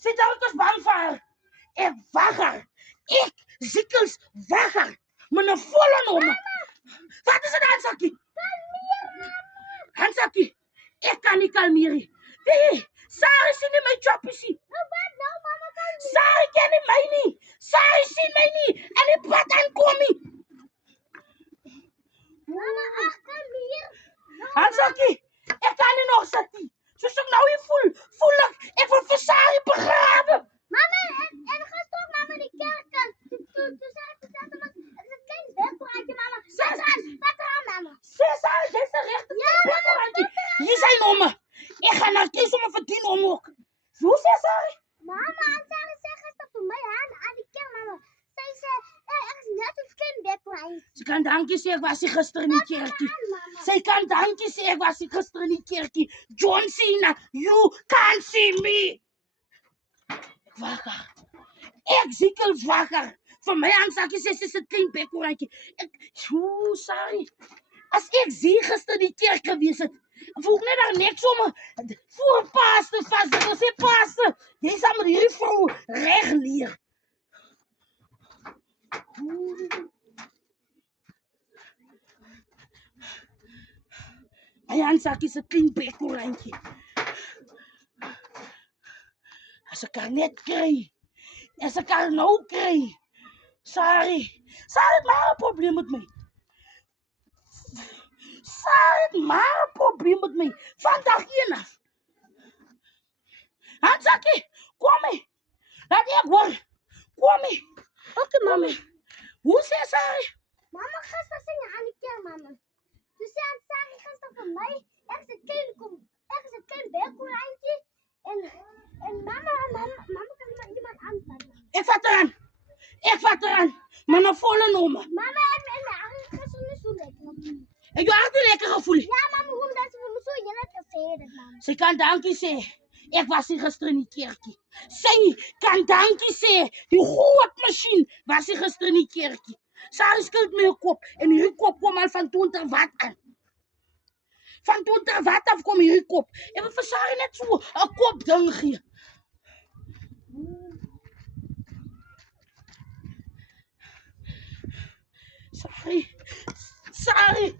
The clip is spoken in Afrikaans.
Sy dink ek is bang vir haar. Ek wag haar. Ek, Zikkels, wag haar. Met 'n volle nome. Wat is dit, Hansakkie? Hansakkie, ek kan nie kalmeer nie. Wie? Sarah sien nie my choppiesie. Sarah ken nie my nie. Sarah sien my nie. En die pad aankom nie. Hansakkie, ek kan nie nog sit nie. Soos ek nou hier voel ek wil vir Sarah begrawe. Mama, en gister mama die kerk kan. Toe sê ek dit is 'n klein werkpraatjie mama. Wat aan mama? Sê Sarah, jy's die regte bekkoorantjie. Hier is sy nommer. Ek gaan nou kies om 'n verdien om ook. Hoe sê Sarah? Mama, Sarah sê gister vir my aan die kerk mama. Sy sê ek is net 'n klein werkpraatjie. Sy kan dankie sê ek was nie gister in die kerkie. Sy kan dankie sê ek was nie gister in die kerkie. John Cena, you can't see me. Wakker. Ek Zikkels wakker. Vir my Hansakkie sê sy's 'n klein bekkoorantjie. Sorry. As ek sien gister die kerk gewees het, voel ek net daar niks om voor paaste vas. Dit sê paaste. Jy sal met hierdie vrou reg leer. My Hansakkie is 'n klein bekkoorantjie. As ek haar net kry. As ek haar nou kry. Sorry. Sarah het maar 'n probleem met my. Sarah het maar 'n probleem met my. Van dag 1 af. Hansakkie, kom mee. Laat ek hoor. Kom mee. Okay, mama. Hoe sê Sarah? Mama gister sê aan die kerk mama. Toe sê Sarah gister vir my, ek is 'n klein bekkoorantjie en mama kan maar iemand aanvat. Ek vat haar aan. Maar 'n volle nommer. Mama en my hart gister nie so lekker. Ek jou hart nie lekker gevoel. Ja, mama, hoe dat vir my so julle het gesê dit mama. Sy kan dankie sê. Ek was nie gister in die kerkie. Sy kan dankie sê. Die groot masjien was nie gister in die kerkie. Sarah skuld my 'n kop en hierdie kop kom al van 20 watt aan. Van 20 watt af kom hierdie kop. Ek wil vir Sarah net so 'n kop ding gee. Sorry.